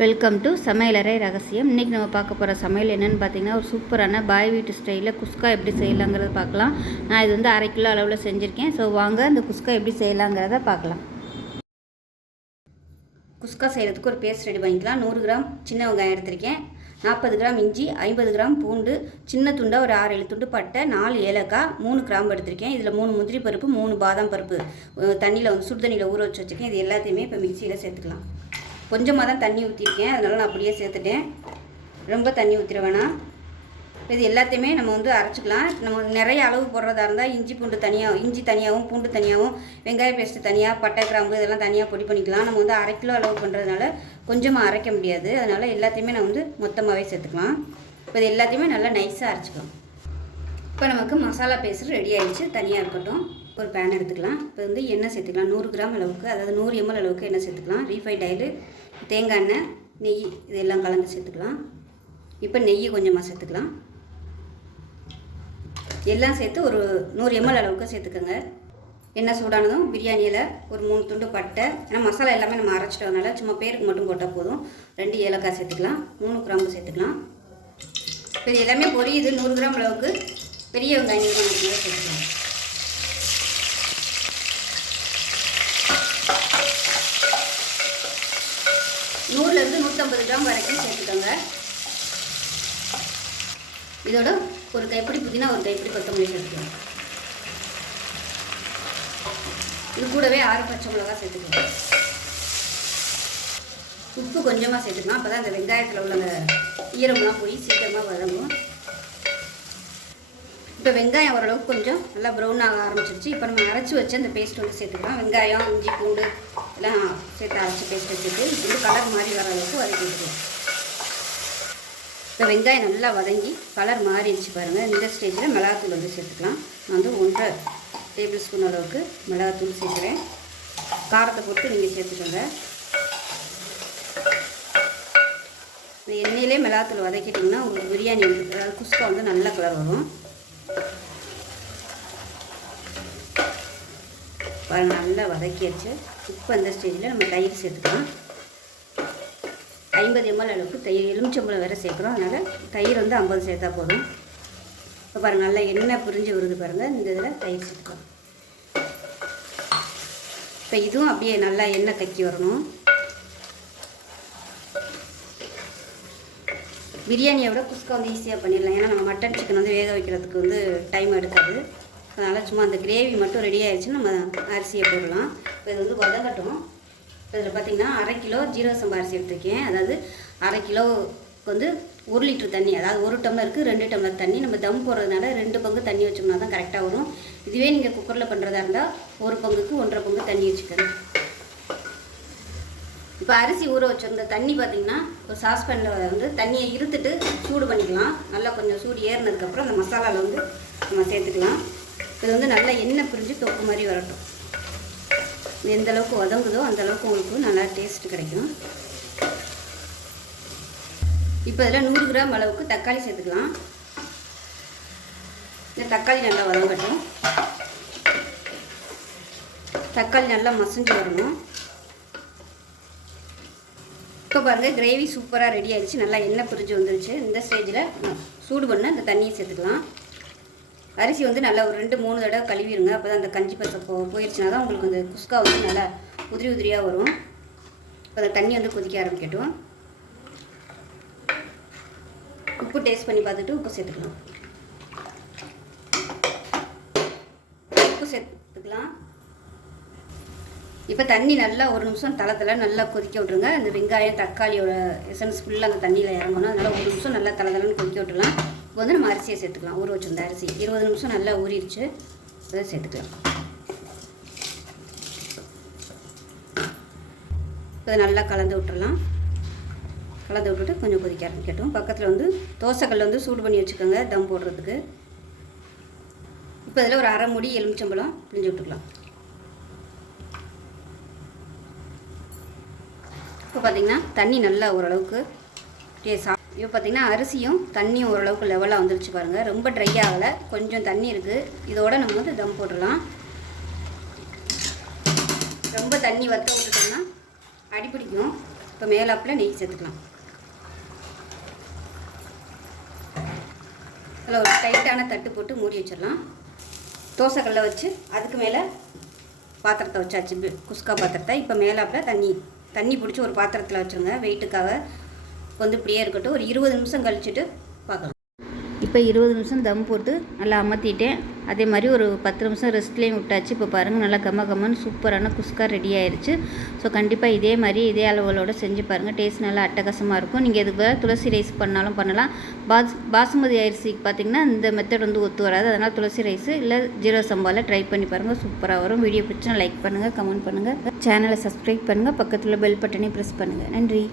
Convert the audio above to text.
Welcome to சமையலறை ரகசியம். இன்றைக்கி நம்ம பார்க்க போகிற சமையல் என்னென்னு பார்த்தீங்கன்னா, ஒரு சூப்பரான பாய் வீட்டு ஸ்டைலில் குஸ்கா எப்படி செய்யலாங்கிறத பார்க்கலாம். நான் இது வந்து 1/2 கிலோ அளவில் செஞ்சுருக்கேன். ஸோ வாங்க இந்த குஸ்கா எப்படி செய்யலாங்கிறத பார்க்கலாம். குஸ்கா செய்கிறதுக்கு ஒரு பேஸ்ட் ரெடி பண்ணிக்கலாம். 100 கிராம் சின்ன வெங்காயம் எடுத்திருக்கேன், 40 கிராம் இஞ்சி, 50 கிராம் பூண்டு, சின்ன துண்டாக ஒரு 6-7 துண்டு பட்டை, 4 ஏலக்காய், 3 கிராம்பு எடுத்திருக்கேன். இதில் 3 முந்திரி பருப்பு, 3 பாதாம் பருப்பு தண்ணியில் வந்து சுடு தண்ணியில் ஊற வச்சு வச்சுருக்கேன். இது எல்லாத்தையுமே இப்போ மிக்சியில் சேர்த்துக்கலாம். கொஞ்சமாக தான் தண்ணி ஊற்றிருக்கேன், அதனால் நான் அப்படியே சேர்த்துட்டேன். ரொம்ப தண்ணி ஊற்றிட வேணாம். இது எல்லாத்தையுமே நம்ம வந்து அரைச்சிக்கலாம். நம்ம நிறைய அளவு போடுறதா இருந்தால் இஞ்சி தனியாகவும் பூண்டு தனியாகவும் வெங்காய பேஸ்ட்டு தனியாக, பட்டை கிராம்பு இதெல்லாம் தனியாக பொடி பண்ணிக்கலாம். நம்ம வந்து 1/2 கிலோ அளவு பண்ணுறதுனால கொஞ்சமாக அரைக்க முடியாது. அதனால் எல்லாத்தையுமே நான் வந்து மொத்தமாகவே சேர்த்துக்கலாம். இப்போ இது எல்லாத்தையுமே நல்லா நைஸாக அரைச்சிக்கலாம். இப்போ நமக்கு மசாலா பேஸ்ட் ரெடி ஆகிடுச்சு, தனியாக இருக்கட்டும். ஒரு பேன் எடுத்துக்கலாம். இப்போ வந்து எண்ணெய் சேர்த்துக்கலாம். 100 கிராம் அளவுக்கு, அதாவது 100 ml அளவுக்கு எண்ணெய் சேர்த்துக்கலாம். ரீஃபைண்ட் ஆயில், தேங்காய் எண்ணெய், நெய் இதெல்லாம் கலந்து சேர்த்துக்கலாம். இப்போ நெய் கொஞ்சமாக சேர்த்துக்கலாம். எல்லாம் சேர்த்து ஒரு 100 ml அளவுக்கு சேர்த்துக்கோங்க. எண்ணெய் சூடானதும் பிரியாணியில் ஒரு 3 துண்டு பட்டை, ஏன்னா மசாலா எல்லாமே நம்ம அரைச்சிட்டதுனால சும்மா பேருக்கு மட்டும் போட்டால் போதும். 2 ஏலக்காய் சேர்த்துக்கலாம், 3 கிராம்பு சேர்த்துக்கலாம். இப்போ இது எல்லாமே பொரியுது. 100 கிராம் அளவுக்கு பெரிய வெங்காயம் சேர்த்துக்கலாம். 100 to 150 கிராம் வரைக்கும் சேர்த்துக்கோங்க. இதோட ஒரு கைப்பிடி புதினா, ஒரு கைப்பிடி கொத்தமல்லி சேர்த்துக்கலாம். இது கூடவே 6 பச்சை மிளகாய் சேர்த்துக்கலாம். உப்பு கொஞ்சமாக சேர்த்துக்கலாம், அப்போ தான் அந்த வெங்காயத்தில் உள்ள ஈரமெல்லாம் போய் சீக்கிரமாக வதங்கும். இப்போ வெங்காயம் ஓரளவுக்கு கொஞ்சம் நல்லா ப்ரௌன் ஆக ஆரம்பிச்சிருச்சு. இப்போ நம்ம அரைச்சி வச்சு அந்த பேஸ்ட் வந்து சேர்த்துக்கலாம். வெங்காயம், இஞ்சி, பூண்டு எல்லாம் சேர்த்து அரைச்சி பேஸ்ட் வச்சுட்டு இது கலர் மாதிரி வர அளவுக்கு வதக்கி விட்டுக்கலாம். இப்போ வெங்காயம் நல்லா வதங்கி கலர் மாறிடுச்சு பாருங்கள். இந்த ஸ்டேஜில் மிளகாத்தூள் வந்து சேர்த்துக்கலாம். நான் வந்து 1.5 டேபிள் ஸ்பூன் அளவுக்கு மிளகாத்தூள் சேர்க்குறேன். காரத்தை பொறுத்து நீங்கள் சேர்த்துக்கோங்க. இந்த எண்ணெயிலே மிளகாத்தூள் வதக்கிட்டிங்கன்னா உங்களுக்கு பிரியாணி அதாவது குஸ்கா வந்து நல்ல கலர் வரும். பாருங்கள், நல்லா வதக்கியாச்சு. இப்போ இந்த ஸ்டேஜில் நம்ம தயிர் சேர்த்துக்கலாம். 50 ml அளவுக்கு தயிர், எலுமிச்சம்பழம் வேறு சேர்க்குறோம், அதனால் தயிர் வந்து 50 சேர்த்தா போதும். இப்போ பாருங்கள், நல்லா எண்ணெய் பிரிஞ்சு வருது பாருங்கள். இந்த இதில் தயிர் சேர்த்துக்கலாம். இப்போ இதுவும் அப்படியே நல்லா எண்ணெய் கக்கி வரணும். பிரியாணியை விட குஸ்கா வந்து ஈஸியாக பண்ணிடலாம். ஏன்னா நம்ம மட்டன் சிக்கன் வந்து வேக வைக்கிறதுக்கு வந்து டைம் எடுக்காது. அதனால் சும்மா அந்த கிரேவி மட்டும் ரெடி ஆகிடுச்சுன்னு நம்ம அரிசியை போடலாம். இப்போ இது வந்து வதங்கட்டும். இதில் பார்த்திங்கன்னா 1/2 கிலோ ஜீரக சம்பா அரிசி எடுத்துருக்கேன். அதாவது 1/2 கிலோவுக்கு வந்து 1 லிட்டர் தண்ணி, அதாவது 1 டம்ளருக்கு 2 டம்ளர் தண்ணி. நம்ம தம் போடுறதுனால 2 பங்கு தண்ணி வச்சோம்னா தான் கரெக்டாக வரும். இதுவே நீங்கள் குக்கரில் பண்ணுறதா இருந்தால் 1 பங்குக்கு 1.5 பங்கு தண்ணி வச்சுக்கணும். இப்போ அரிசி ஊற வச்சுருந்த தண்ணி பார்த்திங்கன்னா ஒரு சாஸ்பேனில் வந்து தண்ணியை இருத்துட்டு சூடு பண்ணிக்கலாம். நல்லா கொஞ்சம் சூடு ஏறினதுக்கப்புறம் அந்த மசாலாவில் வந்து நம்ம சேர்த்துக்கலாம். இது வந்து நல்லா எண்ணெய் பிரிஞ்சு தொப்பு மாதிரி வரட்டும். எந்த அளவுக்கு வதங்குதோ அந்தளவுக்கு உங்களுக்கு நல்லா டேஸ்ட் கிடைக்கும். இப்போ இதில் 100 கிராம் அளவுக்கு தக்காளி சேர்த்துக்கலாம். இந்த தக்காளி நல்லா வதங்கட்டும். தக்காளி நல்லா மசிஞ்சு வரணும். இப்போ பாருங்கள், கிரேவி சூப்பராக ரெடி ஆகிடுச்சு. நல்லா எண்ணெய் பிரிஞ்சு வந்துருச்சு. இந்த ஸ்டேஜில் சூடு பண்ண இந்த தண்ணியை சேர்த்துக்கலாம். அரிசி வந்து நல்லா ஒரு 2-3 தடவை கழுவிடுங்க. அப்போ தான் அந்த கஞ்சி பசை போயிடுச்சுனா தான் உங்களுக்கு அந்த குஸ்கா வந்து நல்லா உதிரியாக வரும். இப்போ அந்த தண்ணி வந்து கொதிக்க ஆரம்பிக்கட்டும். உப்பு டேஸ்ட் பண்ணி பார்த்துட்டு உப்பு சேர்த்துக்கலாம். உப்பு சேர்த்துக்கலாம். இப்போ தண்ணி நல்லா 1 நிமிஷம் தலை நல்லா கொதிக்க விட்ருங்க. அந்த வெங்காயம் தக்காளியோட எசன்ஸ் ஃபுல்லாக அந்த தண்ணியில் இறங்கணும். அதனால் 1 நிமிஷம் நல்லா தலைன்னு கொதிக்க விட்டுலாம். இப்போ வந்து நம்ம அரிசியை சேர்த்துக்கலாம். ஊற வச்சுருந்த அரிசி 20 நிமிஷம் நல்லா ஊறிடுச்சு. அதை சேர்த்துக்கலாம். இப்போ நல்லா கலந்து விட்டுறலாம். கலந்து விட்டுட்டு கொஞ்சம் கொதிக்க ஆரம்பிக்கட்டும். பக்கத்தில் வந்து தோசைக்கல்ல வந்து சூடு பண்ணி வச்சுக்கோங்க தம் போடுறதுக்கு. இப்போ இதில் ஒரு 1/2 மூடி எலுமிச்சம்பழம் பிழிஞ்சு விட்டுக்கலாம். இப்போ பார்த்திங்கன்னா தண்ணி நல்லா ஓரளவுக்கு இப்போ பார்த்திங்கன்னா அரிசியும் தண்ணியும் ஓரளவுக்கு லெவலாக வந்துருச்சு பாருங்கள். ரொம்ப ட்ரை ஆகலை, கொஞ்சம் தண்ணி இருக்குது. இதோடு நம்ம வந்து தம் போட்டுடலாம். ரொம்ப தண்ணி வற்ற விட்டுட்டோம்னா அடிப்பிடிக்கும். இப்போ மேலாப்பில் நெய் சேர்த்துக்கலாம். அதில் ஒரு டைட்டான தட்டு போட்டு மூடி வச்சிடலாம். தோசைக்கல்லை வச்சு அதுக்கு மேலே பாத்திரத்தை வச்சாச்சு, குஸ்கா பாத்திரத்தை. இப்போ மேலாப்பில் தண்ணி பிடிச்சி ஒரு பாத்திரத்தில் வச்சுருங்க வெயிட்டுக்காக. இப்போ வந்து இப்படியே இருக்கட்டும். ஒரு 20 நிமிஷம் கழிச்சுட்டு பார்க்கலாம். இப்போ 20 நிமிஷம் தம் போட்டு நல்லா அமர்த்திட்டேன். அதே மாதிரி ஒரு 10 நிமிஷம் ரெஸ்ட்லேயும் விட்டாச்சு. இப்போ பாருங்கள் நல்லா கம்மன்னு சூப்பரான குஸ்கா ரெடி ஆயிடுச்சு. ஸோ கண்டிப்பாக இதே மாதிரி இதே அளவுகளோடு செஞ்சு பாருங்கள். டேஸ்ட் நல்லா அட்டகாசமாக இருக்கும். நீங்கள் இதுக்கு துளசி ரைஸ் பண்ணாலும் பண்ணலாம். பாசுமதி அரிசிக்கு பார்த்திங்கன்னா இந்த மெத்தட் வந்து ஒத்து வராது. அதனால் துளசி ரைஸு இல்லை ஜீரக சம்பாவில் ட்ரை பண்ணி பாருங்கள், சூப்பராக வரும். வீடியோ பிடிச்சா லைக் பண்ணுங்கள், கமெண்ட் பண்ணுங்கள், சேனலை சப்ஸ்கிரைப் பண்ணுங்கள், பக்கத்தில் பெல் பட்டனையும் ப்ரெஸ் பண்ணுங்கள். நன்றி.